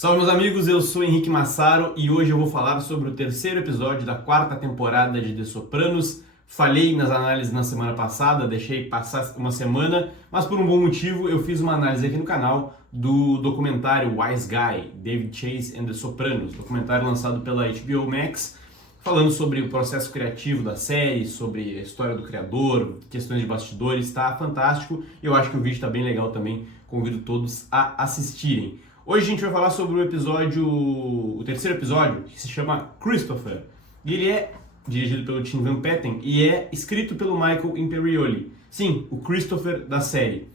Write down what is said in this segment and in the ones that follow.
Salve meus amigos, eu sou Henrique Massaro e hoje eu vou falar sobre o terceiro episódio da quarta temporada de The Sopranos. Falhei nas análises na semana passada, deixei passar uma semana, mas por um bom motivo eu fiz uma análise aqui no canal do documentário Wise Guy, David Chase and The Sopranos, documentário lançado pela HBO Max, falando sobre o processo criativo da série, sobre a história do criador, questões de bastidores, está fantástico. Eu acho que o vídeo está bem legal também, convido todos a assistirem. Hoje a gente vai falar sobre o terceiro episódio, que se chama Christopher. E ele é dirigido pelo Tim Van Patten e é escrito pelo Michael Imperioli. Sim, o Christopher da série.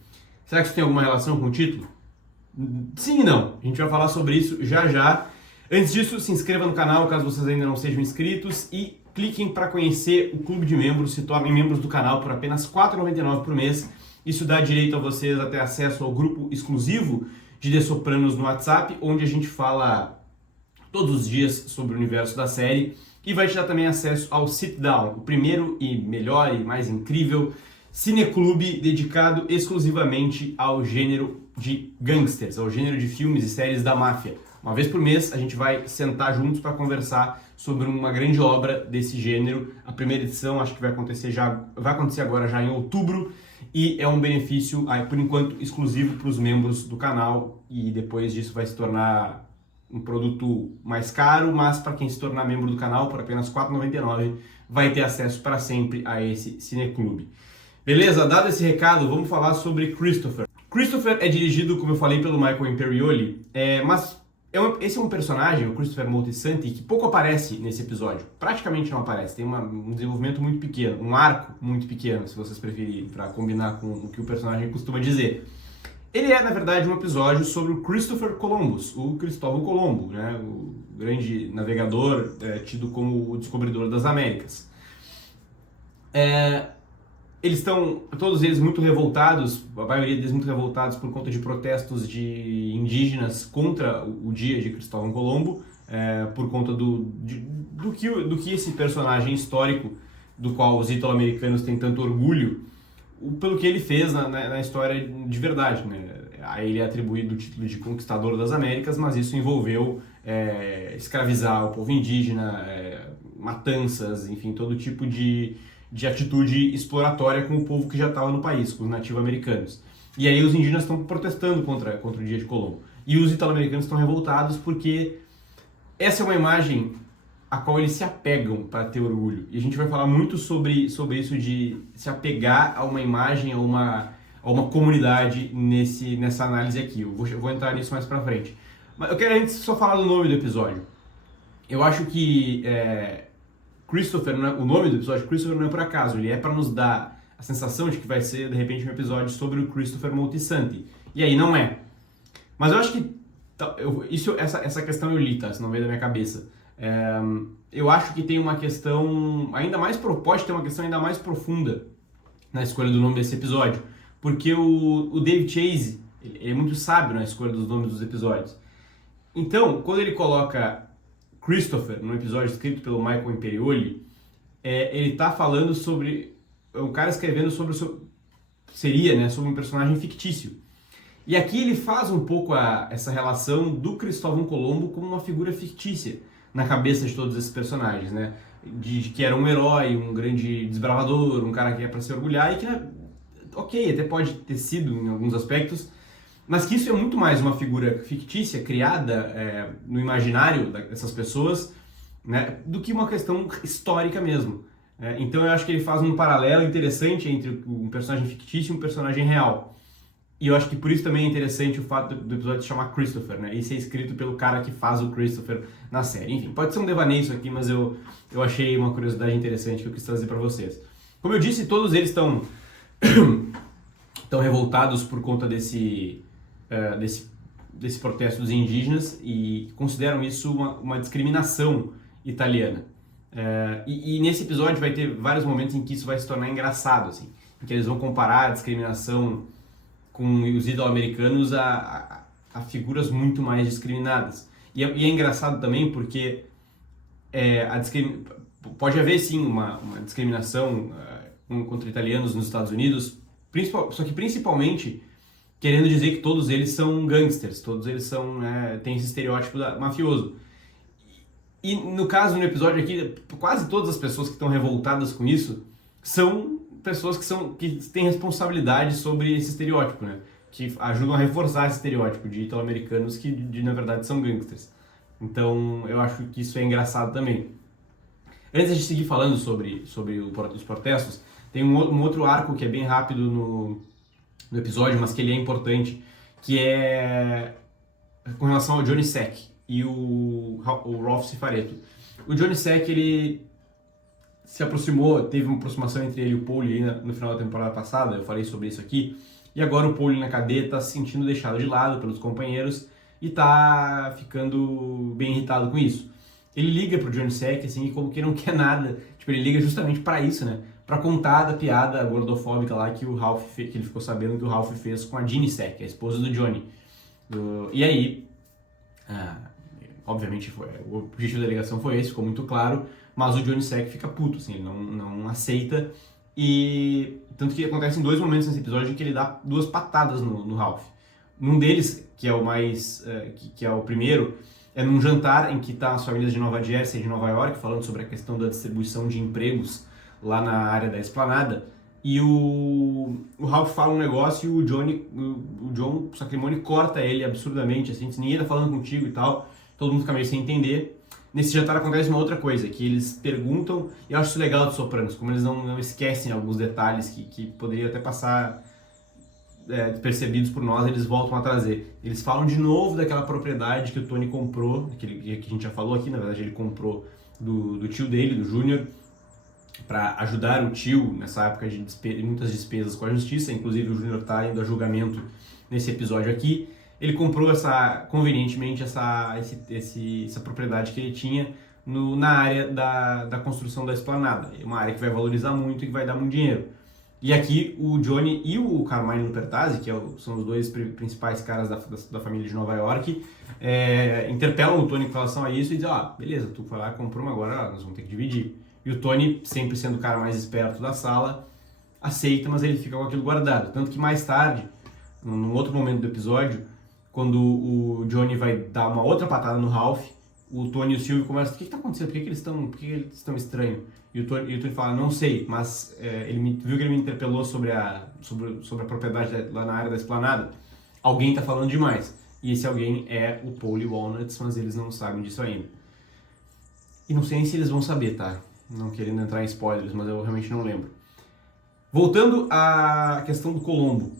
Será que isso tem alguma relação com o título? Sim e não. A gente vai falar sobre isso já já. Antes disso, se inscreva no canal caso vocês ainda não sejam inscritos e cliquem para conhecer o clube de membros, se tornem membros do canal por apenas R$ 4,99 por mês. Isso dá direito a vocês a ter acesso ao grupo exclusivo de The Sopranos no WhatsApp, onde a gente fala todos os dias sobre o universo da série, e vai te dar também acesso ao Sit Down, o primeiro e melhor e mais incrível cineclube dedicado exclusivamente ao gênero de gangsters, ao gênero de filmes e séries da máfia. Uma vez por mês a gente vai sentar juntos para conversar sobre uma grande obra desse gênero. A primeira edição acho que vai acontecer agora já em outubro, e é um benefício, por enquanto, exclusivo para os membros do canal, e depois disso vai se tornar um produto mais caro, mas para quem se tornar membro do canal por apenas R$ 4,99 vai ter acesso para sempre a esse cineclube. Beleza? Dado esse recado, vamos falar sobre Christopher. Christopher é dirigido, como eu falei, pelo Michael Imperioli, mas esse é um personagem, o Christopher Moltisanti, que pouco aparece nesse episódio. Praticamente não aparece. Tem um desenvolvimento muito pequeno, um arco muito pequeno, se vocês preferirem, para combinar com o que o personagem costuma dizer. Ele é, na verdade, um episódio sobre o Christopher Columbus, o Cristóvão Colombo, né? O grande navegador, tido como o descobridor das Américas. Eles estão, todos eles muito revoltados, a maioria deles muito revoltados por conta de protestos de indígenas contra o dia de Cristóvão Colombo, por conta do que esse personagem histórico, do qual os italo-americanos têm tanto orgulho, pelo que ele fez na história de verdade, né? A ele é atribuído o título de Conquistador das Américas, mas isso envolveu escravizar o povo indígena, matanças, enfim, todo tipo de atitude exploratória com o povo que já estava no país, com os nativo-americanos. E aí os indígenas estão protestando contra o dia de Colombo. E os italo-americanos estão revoltados porque essa é uma imagem a qual eles se apegam para ter orgulho. E a gente vai falar muito sobre isso de se apegar a uma imagem, a uma comunidade nessa análise aqui. Eu vou entrar nisso mais para frente. Mas eu quero antes só falar do nome do episódio. Eu acho que Christopher, o nome do episódio Christopher não é por acaso, ele é para nos dar a sensação de que vai ser, de repente, um episódio sobre o Christopher Moltisanti. E aí não é. Mas eu acho que essa questão eu li, tá? Se não veio da minha cabeça. Eu acho que tem uma questão pode ter uma questão ainda mais profunda na escolha do nome desse episódio. Porque o David Chase, ele é muito sábio na escolha dos nomes dos episódios. Então, quando ele coloca Christopher, num episódio escrito pelo Michael Imperioli, ele está falando sobre um cara escrevendo sobre um personagem fictício. E aqui ele faz um pouco essa relação do Cristóvão Colombo como uma figura fictícia na cabeça de todos esses personagens, né? De que era um herói, um grande desbravador, um cara que é para se orgulhar e que, ok, até pode ter sido em alguns aspectos, mas que isso é muito mais uma figura fictícia, criada no imaginário dessas pessoas, né, do que uma questão histórica mesmo. Então eu acho que ele faz um paralelo interessante entre um personagem fictício e um personagem real. E eu acho que por isso também é interessante o fato do episódio se chamar Christopher, né, e ser escrito pelo cara que faz o Christopher na série. Enfim, pode ser um devaneio isso aqui, mas eu achei uma curiosidade interessante que eu quis trazer para vocês. Como eu disse, todos eles estão revoltados por conta desse protesto dos indígenas e consideram isso uma discriminação italiana. E nesse episódio vai ter vários momentos em que isso vai se tornar engraçado, assim, em que eles vão comparar a discriminação com os italo-americanos a figuras muito mais discriminadas. E é engraçado também porque pode haver sim uma discriminação contra italianos nos Estados Unidos, só que principalmente querendo dizer que todos eles são gangsters, todos eles têm esse estereótipo mafioso. E no caso, no episódio aqui, quase todas as pessoas que estão revoltadas com isso são pessoas que têm responsabilidade sobre esse estereótipo, né? Que ajudam a reforçar esse estereótipo de italo-americanos que, na verdade, são gangsters. Então, eu acho que isso é engraçado também. Antes de seguir falando sobre os protestos, tem um outro arco que é bem rápido no episódio, mas que ele é importante, que é com relação ao Johnny Sack e o Ralph Cifaretto. O Johnny Sack, ele se aproximou, teve uma aproximação entre ele e o Paulie no final da temporada passada, eu falei sobre isso aqui, e agora o Paulie na cadeia está se sentindo deixado de lado pelos companheiros e está ficando bem irritado com isso. Ele liga pro Johnny Sack, assim, como que não quer nada, tipo, ele liga justamente para isso, né, para contar da piada gordofóbica lá que que ele ficou sabendo que o Ralph fez com a Ginny Sack, a esposa do Johnny. E aí, obviamente o objetivo da ligação foi esse, ficou muito claro, mas o Johnny Sack fica puto, assim, ele não aceita, e tanto que acontecem 2 momentos nesse episódio em que ele dá 2 patadas no Ralph. Num deles, que é o mais, que é o primeiro, é num jantar em que tá as famílias de Nova Jersey e de Nova York falando sobre a questão da distribuição de empregos lá na área da Esplanada, e o Ralph fala um negócio e o John Sacrimoni corta ele absurdamente, assim, ninguém tá falando contigo e tal, todo mundo fica meio sem entender. Nesse jantar acontece uma outra coisa, que eles perguntam, e eu acho isso legal dos Sopranos, como eles não esquecem alguns detalhes que poderiam até passar despercebidos por nós, eles voltam a trazer. Eles falam de novo daquela propriedade que o Tony comprou, que a gente já falou aqui, na verdade ele comprou do tio dele, do Júnior, para ajudar o tio nessa época de muitas despesas com a justiça, inclusive o Júnior está indo a julgamento nesse episódio aqui. Ele comprou convenientemente essa propriedade que ele tinha na área da construção da Esplanada, uma área que vai valorizar muito e que vai dar muito dinheiro. E aqui o Johnny e o Carmine Lupertazzi, que são os 2 principais caras da família de Nova York, interpelam o Tony com relação a isso e dizem, beleza, tu foi lá e comprou, mas agora nós vamos ter que dividir. E o Tony, sempre sendo o cara mais esperto da sala, aceita, mas ele fica com aquilo guardado. Tanto que mais tarde, num outro momento do episódio, quando o Johnny vai dar uma outra patada no Ralph, o Tony e o Silvio conversam, o que está acontecendo? Por que eles estão estranhos? E o Tony fala, não sei, mas ele viu que ele me interpelou sobre a propriedade lá na área da Esplanada. Alguém está falando demais. E esse alguém é o Paulie Walnuts, mas eles não sabem disso ainda. E não sei nem se eles vão saber, tá? Não querendo entrar em spoilers, mas eu realmente não lembro. Voltando à questão do Colombo.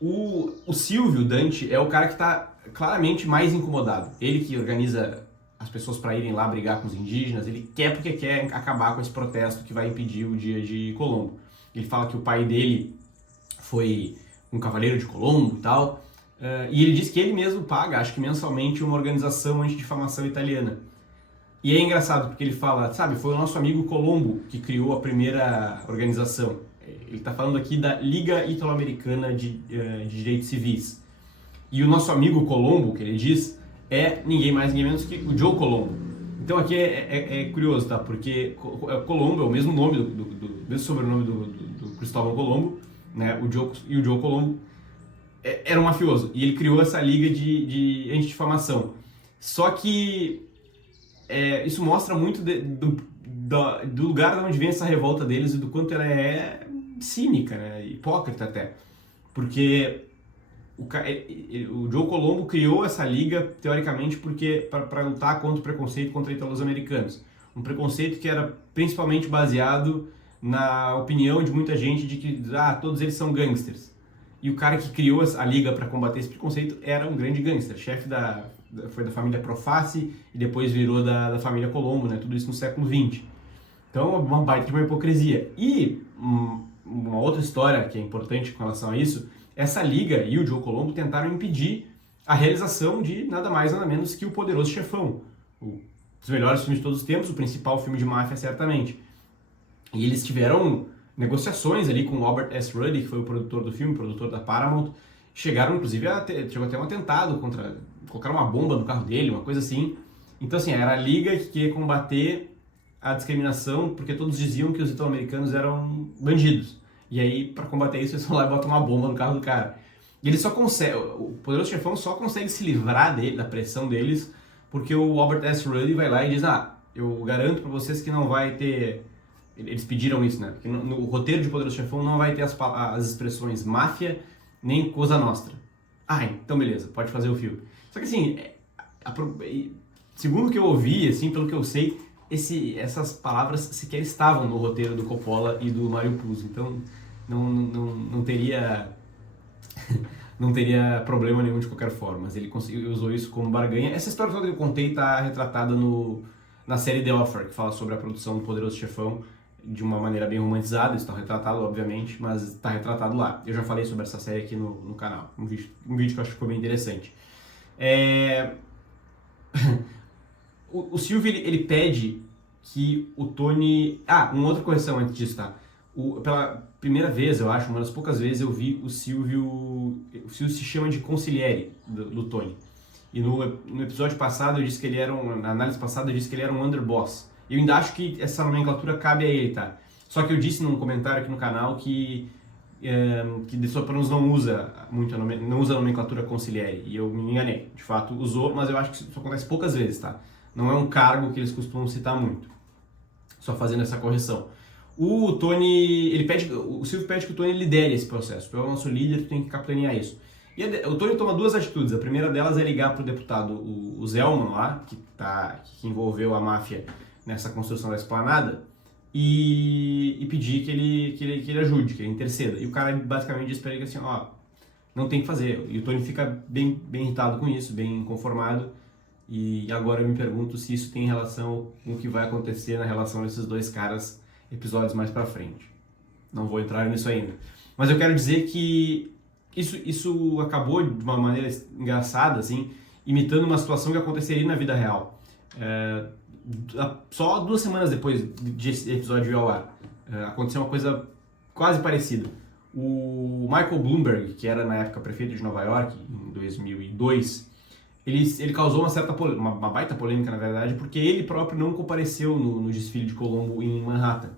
O Silvio Dante é o cara que está claramente mais incomodado. Ele que organiza as pessoas para irem lá brigar com os indígenas, ele quer porque quer acabar com esse protesto que vai impedir o dia de Colombo. Ele fala que o pai dele foi um cavaleiro de Colombo e tal, e ele diz que ele mesmo paga, acho que mensalmente, uma organização antidifamação italiana. E é engraçado porque ele fala, sabe, foi o nosso amigo Colombo que criou a primeira organização. Ele está falando aqui da Liga Italo-Americana de Direitos Civis. E o nosso amigo Colombo, que ele diz, é ninguém mais, ninguém menos que o Joe Colombo. Então aqui é curioso, tá? Porque Colombo é o mesmo nome, mesmo sobrenome do Cristóvão Colombo, né? O Joe Colombo era um mafioso. E ele criou essa liga de antidifamação. Só que isso mostra muito do lugar de onde vem essa revolta deles e do quanto ela é cínica, né? Hipócrita até. Porque o Joe Colombo criou essa liga, teoricamente, para lutar contra o preconceito contra italo-americanos. Um preconceito que era principalmente baseado na opinião de muita gente de que todos eles são gangsters. E o cara que criou a liga para combater esse preconceito era um grande gangster, chefe foi da família Profaci e depois virou da família Colombo, né? Tudo isso no século XX. Então, uma baita de uma hipocrisia. E uma outra história que é importante com relação a isso, essa liga e o Joe Colombo tentaram impedir a realização de nada mais nada menos que O Poderoso Chefão, um dos melhores filmes de todos os tempos, o principal filme de máfia certamente. E eles tiveram negociações ali com o Robert S. Ruddy, que foi o produtor do filme, produtor da Paramount, chegou até um atentado colocaram uma bomba no carro dele, uma coisa assim. Então assim, era a liga que queria combater a discriminação, porque todos diziam que os italo-americanos eram bandidos. E aí, para combater isso, eles vão lá e botam uma bomba no carro do cara. E ele só consegue, o Poderoso Chefão só consegue se livrar dele, da pressão deles, porque o Albert S. Ruddy vai lá e diz, eu garanto pra vocês que não vai ter... Eles pediram isso, né? Porque no roteiro de Poderoso Chefão não vai ter as expressões máfia nem Cosa Nostra. Então beleza, pode fazer o filme. Só que assim, segundo o que eu ouvi, assim, pelo que eu sei, essas palavras sequer estavam no roteiro do Coppola e do Mario Puzo. Então não teria... não teria problema nenhum de qualquer forma, mas ele usou isso como barganha. Essa história toda que eu contei está retratada na série The Offer, que fala sobre a produção do Poderoso Chefão de uma maneira bem romantizada. Isso está retratado, obviamente, mas está retratado lá. Eu já falei sobre essa série aqui no canal, um vídeo que eu acho que ficou bem interessante. O Silvio, ele pede que o Tony... uma outra correção antes disso, tá? Pela primeira vez, eu acho, uma das poucas vezes eu vi o Silvio se chama de consigliere do Tony. E no episódio passado eu disse que ele era na análise passada eu disse que ele era um underboss. E eu ainda acho que essa nomenclatura cabe a ele, tá? Só que eu disse num comentário aqui no canal que The Sopranos não usa a nomenclatura consigliere. E eu me enganei. De fato usou, mas eu acho que isso acontece poucas vezes, tá? Não é um cargo que eles costumam citar muito. Só fazendo essa correção. O Silvio pede que o Tony lidere esse processo. Tu é o nosso líder, tu tem que capitanear isso. E o Tony toma duas atitudes. A primeira delas é ligar para o deputado, o Zellman lá, que envolveu a máfia nessa construção da esplanada, e pedir que ele ajude, que ele interceda. E o cara basicamente diz para ele assim, não tem que fazer. E o Tony fica bem irritado com isso, bem inconformado. E agora eu me pergunto se isso tem relação com o que vai acontecer na relação desses dois caras episódios mais pra frente. Não vou entrar nisso ainda. Mas eu quero dizer que isso acabou de uma maneira engraçada, assim, imitando uma situação que aconteceria na vida real. Só 2 semanas depois desse episódio ir ao ar, aconteceu uma coisa quase parecida. O Michael Bloomberg, que era na época prefeito de Nova York, em 2002, ele causou uma baita polêmica, na verdade, porque ele próprio não compareceu no desfile de Colombo em Manhattan.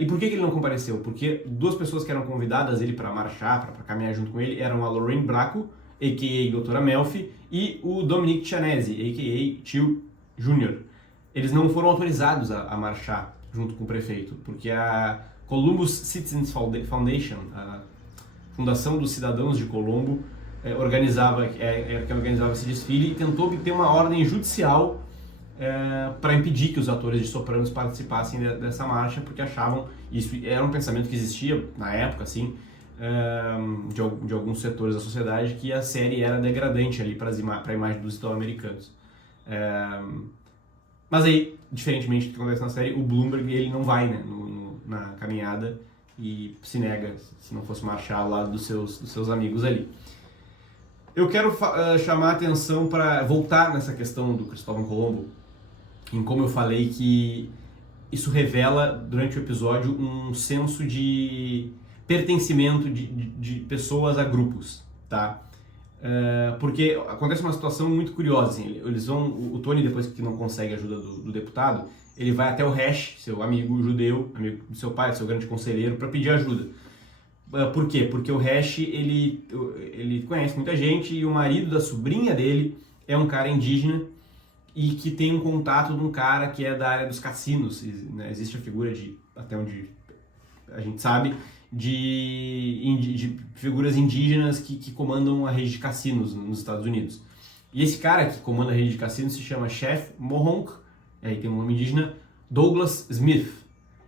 E por que ele não compareceu? Porque 2 pessoas que eram convidadas ele para marchar, para caminhar junto com ele, eram a Lorraine Bracco, a.k.a. Doutora Melfi, e o Dominic Chianese, a.k.a. Tio Jr. Eles não foram autorizados a marchar junto com o prefeito, porque a Columbus Citizens Foundation, a Fundação dos Cidadãos de Colombo, organizava esse desfile e tentou obter uma ordem judicial para impedir que os atores de Sopranos participassem dessa marcha, porque achavam, isso era um pensamento que existia na época, assim, de alguns setores da sociedade, que a série era degradante ali para a imagem dos italo-americanos. Mas aí, diferentemente do que acontece na série, o Bloomberg ele não vai, né, na caminhada e se nega, se não fosse marchar ao lado dos seus amigos ali. Eu quero chamar a atenção para voltar nessa questão do Cristóvão Colombo, em como eu falei que isso revela, durante o episódio, um senso de pertencimento de pessoas a grupos, tá? Porque acontece uma situação muito curiosa, assim, o Tony, depois que não consegue a ajuda do deputado, ele vai até o Hash, seu amigo judeu, amigo do seu pai, seu grande conselheiro, para pedir ajuda. Por quê? Porque o Hash, ele conhece muita gente e o marido da sobrinha dele é um cara indígena e que tem um contato de um cara que é da área dos cassinos, né? Existe a figura até onde a gente sabe, de figuras indígenas que comandam a rede de cassinos nos Estados Unidos. E esse cara que comanda a rede de cassinos se chama Chef Mohonk, aí tem um nome indígena, Douglas Smith.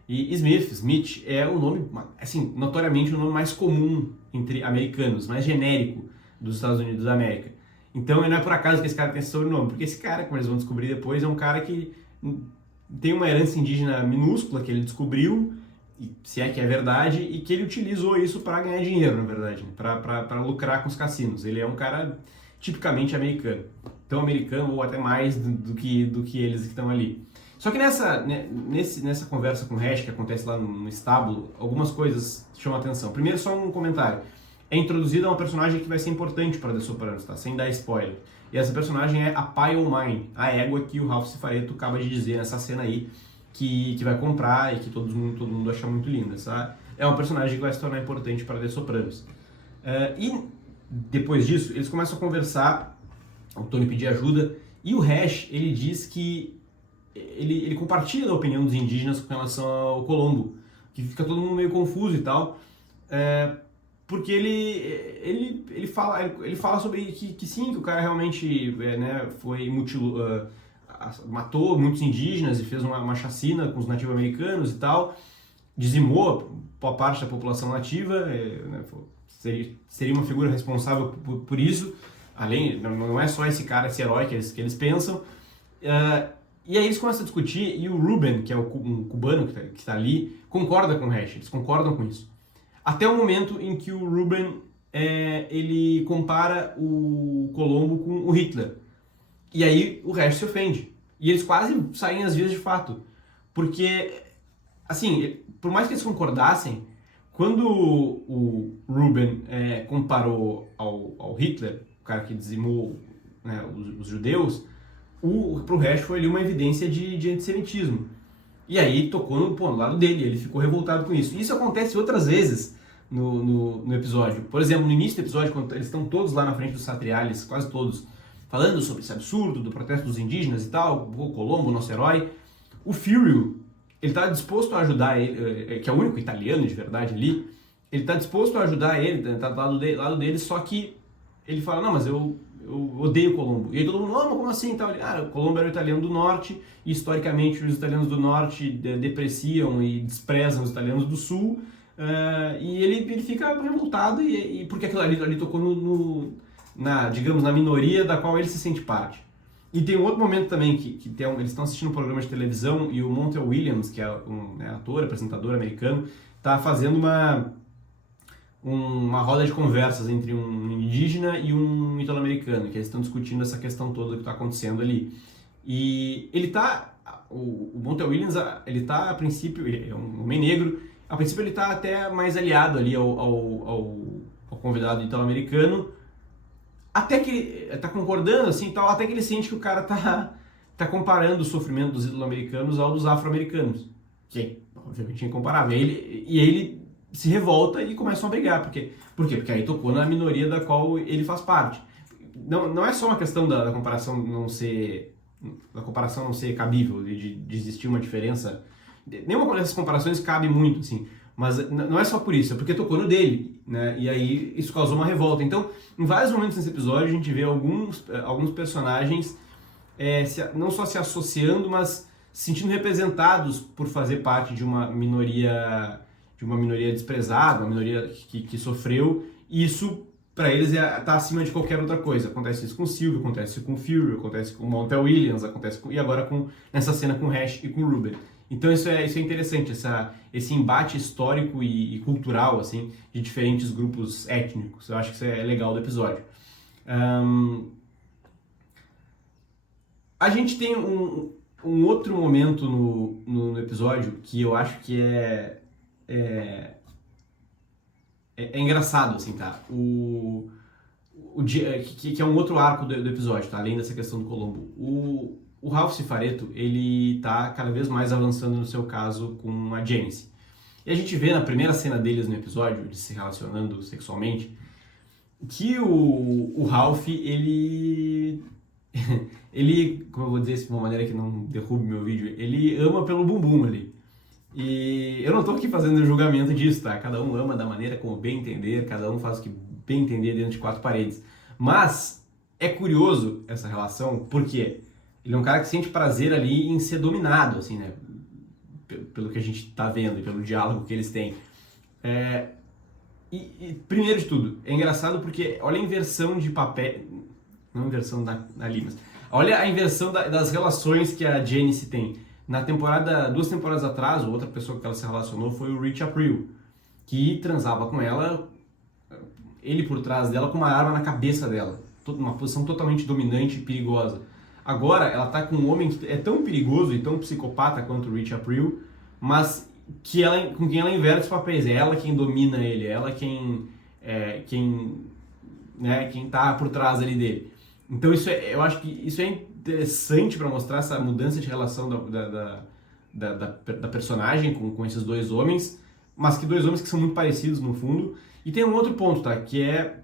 E Smith é o nome, assim, notoriamente o nome mais comum entre americanos, mais genérico dos Estados Unidos da América. Então não é por acaso que esse cara tem esse sobrenome, porque esse cara, como eles vão descobrir depois, é um cara que tem uma herança indígena minúscula que ele descobriu, se é que é verdade, e que ele utilizou isso para ganhar dinheiro, na verdade, para lucrar com os cassinos. Ele é um cara tipicamente americano, tão americano ou até mais do que eles que estão ali. Só que nessa conversa com o Hash, que acontece lá no estábulo, algumas coisas chamam a atenção. Primeiro, só um comentário. É introduzida uma personagem que vai ser importante para The Sopranos, tá? Sem dar spoiler. E essa personagem é a Pile Mine, a égua que o Ralph Cifaretto acaba de dizer nessa cena aí, que vai comprar e que todo mundo acha muito linda, sabe? É uma personagem que vai se tornar importante para The Sopranos. E depois disso, eles começam a conversar, o Tony pedir ajuda, e o Hash, ele diz que ele compartilha a opinião dos indígenas com relação ao Colombo, que fica todo mundo meio confuso e tal, porque ele fala sobre que sim, que o cara realmente né, matou muitos indígenas e fez uma chacina com os nativos-americanos e tal, dizimou boa parte da população nativa, né, seria uma figura responsável por isso, além, não é só esse cara, esse herói que eles pensam, e aí eles começam a discutir e o Ruben, que é um cubano que está ali, concorda com o Hash, eles concordam com isso. Até o momento em que o Ruben ele compara o Colombo com o Hitler. E aí o Hash se ofende. E eles quase saem às vias de fato. Porque, assim, por mais que eles concordassem, quando o Ruben comparou ao Hitler, o cara que dizimou, né, os judeus, pro Hash foi ali uma evidência de antissemitismo. E aí tocou no lado dele, ele ficou revoltado com isso. Isso acontece outras vezes no episódio. Por exemplo, no início do episódio, quando eles estão todos lá na frente dos Satriales, quase todos, falando sobre esse absurdo do protesto dos indígenas e tal, o Colombo, nosso herói, o Furio, ele está disposto a ajudar ele, que é o único italiano de verdade ali, ele está disposto a ajudar ele, tá do lado dele, só que ele fala, não, mas eu odeio o Colombo. E aí todo mundo, não, mas como assim? O Colombo era o italiano do norte, e historicamente os italianos do norte depreciam e desprezam os italianos do sul, e ele fica revoltado, porque aquilo ali tocou digamos, na minoria da qual ele se sente parte. E tem um outro momento também que eles estão assistindo um programa de televisão e o Montel Williams, que é um ator, apresentador americano, está fazendo uma roda de conversas entre um indígena e um italo-americano, que eles estão discutindo essa questão toda que está acontecendo ali. E o Montel Williams, ele está, a princípio, ele é um homem negro, a princípio ele está até mais aliado ali ao convidado italo-americano, até que ele está concordando assim, tal, até que ele sente que o cara tá comparando o sofrimento dos italo-americanos ao dos afro-americanos, que obviamente é incomparável. E ele se revolta e começam a brigar. Por quê? Porque aí tocou na minoria da qual ele faz parte. Não é só uma questão da comparação não ser cabível, de existir uma diferença. Nenhuma dessas comparações cabe muito, assim. Mas não é só por isso, é porque tocou no dele, né? E aí isso causou uma revolta. Então, em vários momentos nesse episódio, a gente vê alguns personagens não só se associando, mas se sentindo representados por fazer parte de uma minoria desprezada, uma minoria que sofreu, e isso para eles tá acima de qualquer outra coisa. Acontece isso com o Silvio, acontece isso com o Fury, acontece com o Montel Williams, e agora nessa cena com o Hash e com o Ruben. Então isso é interessante, esse embate histórico e cultural assim, de diferentes grupos étnicos. Eu acho que isso é legal do episódio. A gente tem um outro momento no episódio que eu acho que é engraçado, assim, tá? Que é um outro arco do episódio, tá? Além dessa questão do Colombo. O Ralph Cifaretto, ele tá cada vez mais avançando no seu caso com a Janice. E a gente vê na primeira cena deles no episódio, eles se relacionando sexualmente, que o Ralph, ele, como eu vou dizer isso de uma maneira que não derrube meu vídeo, ele ama pelo bumbum ali. E eu não tô aqui fazendo julgamento disso, tá? Cada um ama da maneira como bem entender, cada um faz o que bem entender dentro de quatro paredes. Mas é curioso essa relação, porque ele é um cara que sente prazer ali em ser dominado, assim, né? Pelo que a gente tá vendo e pelo diálogo que eles têm. Primeiro de tudo, é engraçado porque olha a inversão de papel, não a inversão ali, mas olha a inversão das relações que a Janice tem. Duas temporadas atrás, outra pessoa que ela se relacionou foi o Rich April, que transava com ela, ele por trás dela com uma arma na cabeça dela, uma posição totalmente dominante e perigosa. Agora ela tá com um homem que é tão perigoso e tão psicopata quanto o Rich April, mas com quem ela inverte os papéis. É ela quem domina ele, é ela quem tá por trás ali dele. Então eu acho que isso é interessante para mostrar essa mudança de relação da personagem com esses dois homens, mas que dois homens que são muito parecidos no fundo. E tem um outro ponto, tá? Que é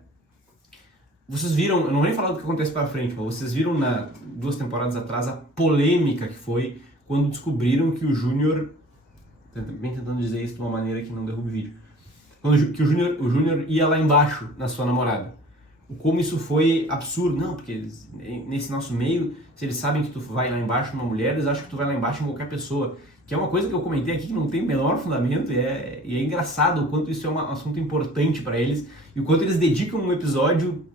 Vocês viram, eu não vou nem falar do que acontece pra frente, mas vocês viram 2 temporadas atrás a polêmica que foi quando descobriram que o Júnior, bem tentando dizer isso de uma maneira que não derrube o vídeo, que o Júnior ia lá embaixo na sua namorada. Como isso foi absurdo. Não, porque nesse nosso meio, se eles sabem que tu vai lá embaixo numa mulher, eles acham que tu vai lá embaixo em qualquer pessoa. Que é uma coisa que eu comentei aqui que não tem o menor fundamento e é engraçado o quanto isso é um assunto importante para eles e o quanto eles dedicam um episódio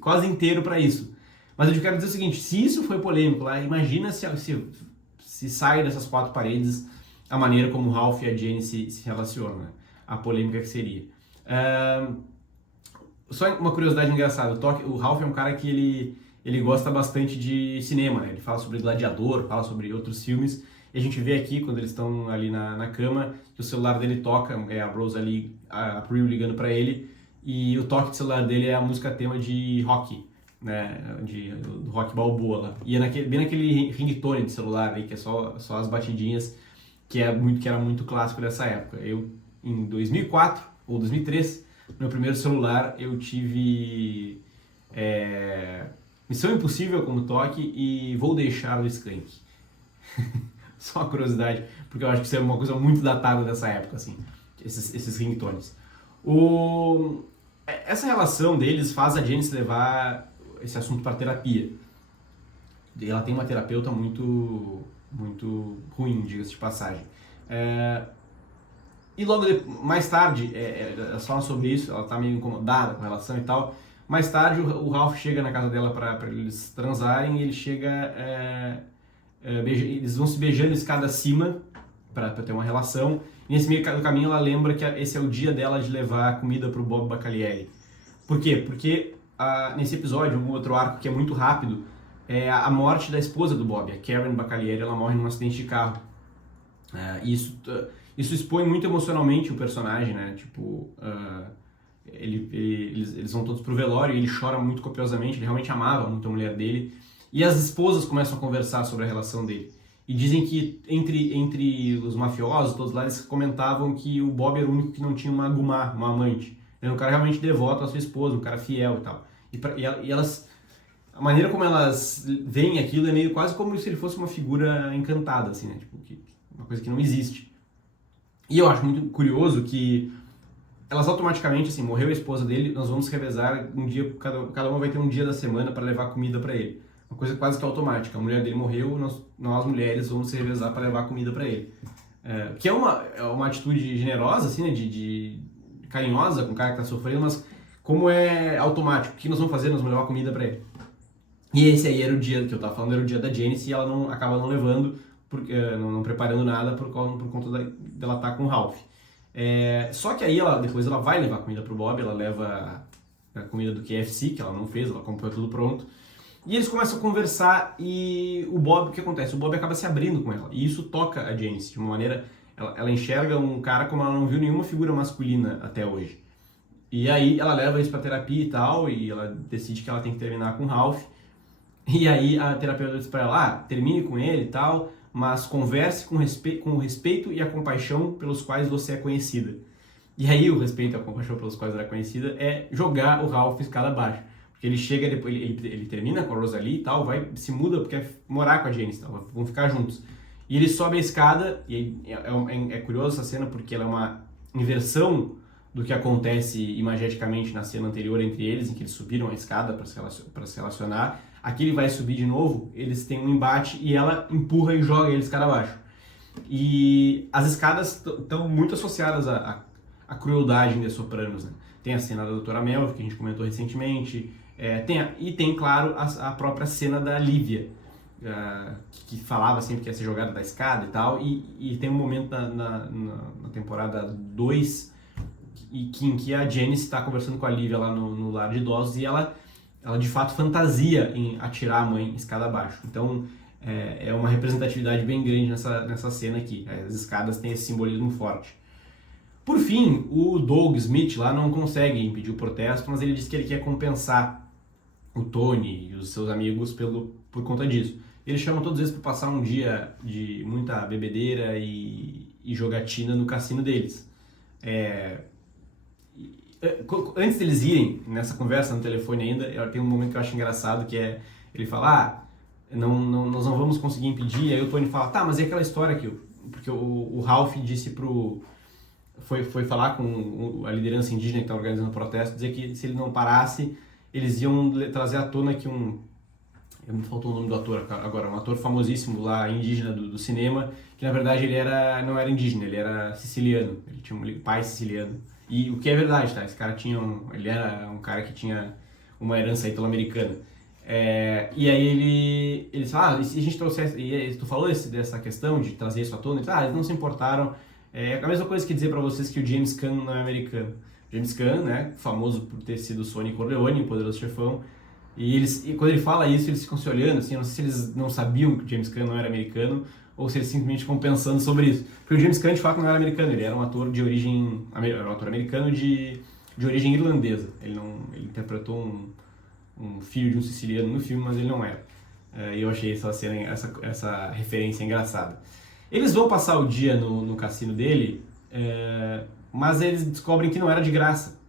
quase inteiro para isso. Mas eu quero dizer o seguinte, se isso foi polêmico lá, imagina se sai dessas 4 paredes a maneira como o Ralph e a Jenny se relacionam, né? A polêmica que seria. Só uma curiosidade engraçada, o Ralph é um cara que ele gosta bastante de cinema, né? Ele fala sobre Gladiador, fala sobre outros filmes, e a gente vê aqui, quando eles estão ali na cama, que o celular dele toca, é a Rose ali, a Prue ligando pra ele, e o toque de celular dele é a música tema de rock, né? Do Rock Balboa lá. E é bem naquele ringtone de celular aí, que é só as batidinhas, que era muito clássico dessa época. Eu, em 2004 ou 2003, no meu primeiro celular, eu tive Missão Impossível como toque e Vou Deixar o Skank. Só uma curiosidade, porque eu acho que isso é uma coisa muito datada dessa época, assim, esses ringtones. Essa relação deles faz a Janice levar esse assunto para terapia. Ela tem uma terapeuta muito, muito ruim, diga-se de passagem. E logo mais tarde, elas falam sobre isso, ela tá meio incomodada com a relação e tal. Mais tarde, o Ralph chega na casa dela para eles transarem e ele chega... eles vão se beijando escada acima para ter uma relação. E nesse meio do caminho, ela lembra que esse é o dia dela de levar comida pro Bob Bacalieri. Por quê? Porque nesse episódio, um outro arco que é muito rápido, é a morte da esposa do Bob, a Karen Bacalieri. Ela morre num acidente de carro. Isso expõe muito emocionalmente o personagem, né? Tipo, eles vão todos pro velório e ele chora muito copiosamente, ele realmente amava muito a mulher dele. E as esposas começam a conversar sobre a relação dele. E dizem que entre os mafiosos, todos lá, eles comentavam que o Bob era o único que não tinha uma gumá, uma amante. Era um cara realmente devoto à sua esposa, um cara fiel e tal. E elas... A maneira como elas veem aquilo é meio quase como se ele fosse uma figura encantada, assim, né? Tipo, uma coisa que não existe. E eu acho muito curioso que elas automaticamente, assim, morreu a esposa dele, nós vamos revezar um dia, cada uma vai ter um dia da semana para levar comida para ele. Uma coisa quase que automática. A mulher dele morreu, nós mulheres vamos se revezar para levar comida para ele. Que é uma atitude generosa, assim, né, de carinhosa com o cara que tá sofrendo, mas como é automático, o que nós vamos fazer? Nós vamos levar comida para ele. E esse aí era o dia que eu tava falando, era o dia da Janice, e ela acaba não levando, não preparando nada por conta dela estar com o Ralph. Só que aí depois ela vai levar comida pro Bob, ela leva a comida do KFC, que ela não fez, ela comprou tudo pronto. E eles começam a conversar e o que acontece? O Bob acaba se abrindo com ela. E isso toca a Janice de uma maneira... Ela enxerga um cara como ela não viu nenhuma figura masculina até hoje. E aí ela leva isso pra terapia e tal, e ela decide que ela tem que terminar com o Ralph. E aí a terapeuta diz pra ela, termine com ele e tal, mas converse com o respeito e a compaixão pelos quais você é conhecida. E aí o respeito e a compaixão pelos quais ela é conhecida é jogar o Ralph escada abaixo. Porque ele chega, depois ele termina com a Rosalie e tal, se muda porque quer morar com a Janice, tal, vão ficar juntos. E ele sobe a escada, e é curioso essa cena porque ela é uma inversão do que acontece imageticamente na cena anterior entre eles, em que eles subiram a escada para se relacionar. Aqui ele vai subir de novo, eles têm um embate e ela empurra e joga ele escada abaixo. E as escadas estão muito associadas à crueldade em The Sopranos, né? Tem a cena da Doutora Melfi, que a gente comentou recentemente, tem, claro, a própria cena da Lívia, que falava sempre que ia ser jogada da escada e tal, e tem um momento na temporada 2 em que a Janice está conversando com a Lívia lá no lar de idosos e ela de fato fantasia em atirar a mãe escada abaixo. Então é uma representatividade bem grande nessa cena aqui. As escadas têm esse simbolismo forte. Por fim, o Doug Smith lá não consegue impedir o protesto, mas ele diz que ele quer compensar o Tony e os seus amigos por conta disso. Ele chama todos eles para passar um dia de muita bebedeira e jogatina no cassino deles. antes deles irem nessa conversa no telefone ainda, tem um momento que eu acho engraçado, que é ele fala, nós não vamos conseguir impedir, aí o Tony fala, tá, mas e aquela história que porque o Ralph disse foi falar com a liderança indígena que está organizando o protesto, dizer que se ele não parasse, eles iam trazer à tona que me faltou o nome do ator agora, um ator famosíssimo lá, indígena do cinema, que na verdade ele não era indígena, ele era siciliano, ele tinha um pai siciliano. E o que é verdade, tá? Esse cara ele era um cara que tinha uma herança italo-americana. E aí ele fala, e se a gente trouxesse, e tu falou dessa questão de trazer isso à tona, eles não se importaram. É a mesma coisa que dizer pra vocês que o James Caan não é americano. James Caan, né, famoso por ter sido o Sonny Corleone, o Poderoso Chefão, e quando ele fala isso, eles ficam se olhando, assim, eu não sei se eles não sabiam que o James Caan não era americano, ou se eles simplesmente ficam pensando sobre isso. Porque o James Caan, de fato, não era americano, ele era um ator de origem, um ator americano de origem irlandesa. Ele interpretou um filho de um siciliano no filme, mas ele não era. E eu achei essa referência engraçada. Eles vão passar o dia no cassino dele, mas eles descobrem que não era de graça.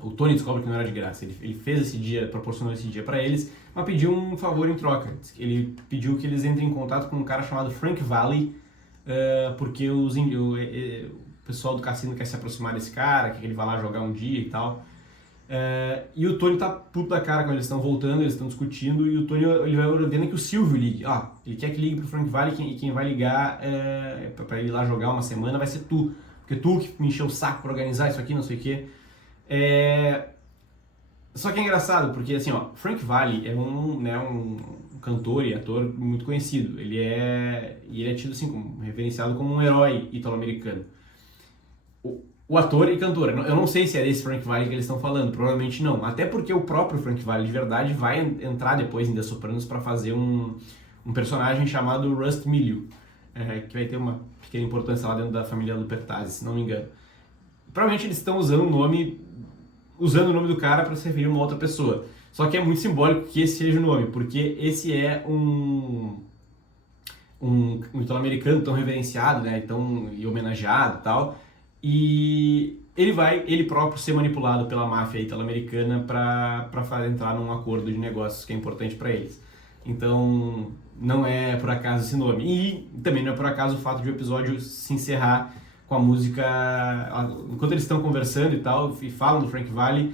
O Tony descobre que não era de graça. Ele fez esse dia, proporcionou esse dia para eles, mas pediu um favor em troca. Ele pediu que eles entrem em contato com um cara chamado Frank Valli, porque o pessoal do cassino quer se aproximar desse cara, quer que ele vá lá jogar um dia e tal. E o Tony tá puto da cara quando eles estão voltando, eles estão discutindo, e o Tony ele vai ordenando que o Silvio ligue. Ele quer que ligue pro Frank Valli, e quem vai ligar pra ele ir lá jogar uma semana vai ser tu. Porque tu que me encheu o saco pra organizar isso aqui, não sei o quê. Só que é engraçado, porque assim, Frank Valli é um cantor e ator muito conhecido. Ele é tido assim, referenciado como um herói italo-americano. O ator e cantor, eu não sei se é desse Frank Valli que eles estão falando, provavelmente não. Até porque o próprio Frank Valli de verdade vai entrar depois em The Sopranos para fazer um personagem chamado Rust Milieu, que vai ter uma pequena importância lá dentro da família Lupertazzi, se não me engano. Provavelmente eles estão usando o nome do cara para se referir a uma outra pessoa. Só que é muito simbólico que esse seja o nome, porque esse é um italo-americano tão reverenciado, né, e homenageado e tal. E ele próprio ser manipulado pela máfia italo-americana para entrar num acordo de negócios que é importante para eles. Então, não é por acaso esse nome. E também não é por acaso o fato de o episódio se encerrar com a música... Enquanto eles estão conversando e tal, e falam do Frank Valli,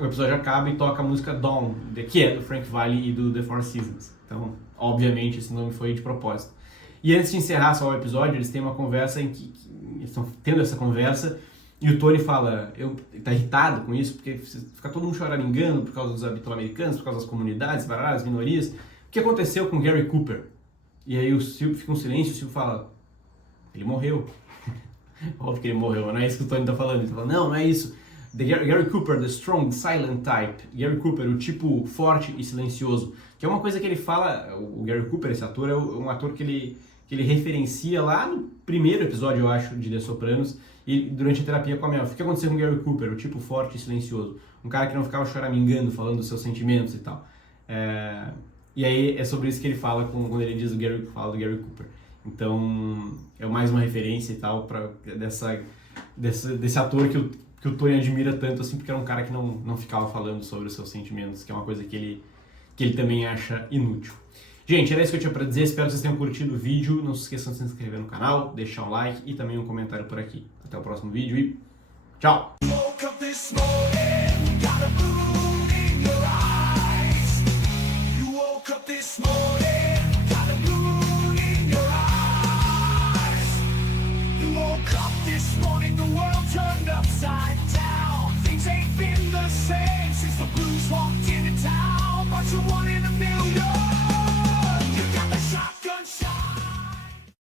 o episódio acaba e toca a música Dawn, que é do Frank Valli e do The Four Seasons. Então, obviamente, esse nome foi de propósito. E antes de encerrar só o episódio, eles têm uma conversa em que eles estão tendo essa conversa e o Tony fala, tá irritado com isso, porque fica todo mundo choramingando por causa dos italo-americanos, por causa das comunidades, as minorias. O que aconteceu com Gary Cooper? E aí o Silvio fica um silêncio, o Silvio fala, ele morreu. Óbvio que ele morreu, não é isso que o Tony tá falando. Ele fala, não é isso. Gary Cooper, the strong, silent type. Gary Cooper, o tipo forte e silencioso. Que é uma coisa que ele fala, o Gary Cooper, esse ator, é um ator que ele referencia lá no primeiro episódio, eu acho, de The Sopranos, e durante a terapia com a Mel. O que aconteceu com o Gary Cooper, o tipo forte e silencioso? Um cara que não ficava choramingando, falando dos seus sentimentos e tal. E aí é sobre isso que ele fala quando ele diz fala do Gary Cooper. Então, é mais uma referência e tal desse ator que o Tony admira tanto, assim, porque era um cara que não ficava falando sobre os seus sentimentos, que é uma coisa que ele também acha inútil. Gente, era isso que eu tinha pra dizer, espero que vocês tenham curtido o vídeo, não se esqueçam de se inscrever no canal, deixar um like e também um comentário por aqui. Até o próximo vídeo e tchau! This morning the world turned upside down. Things ain't been the same since the blues walked into town. But you wanted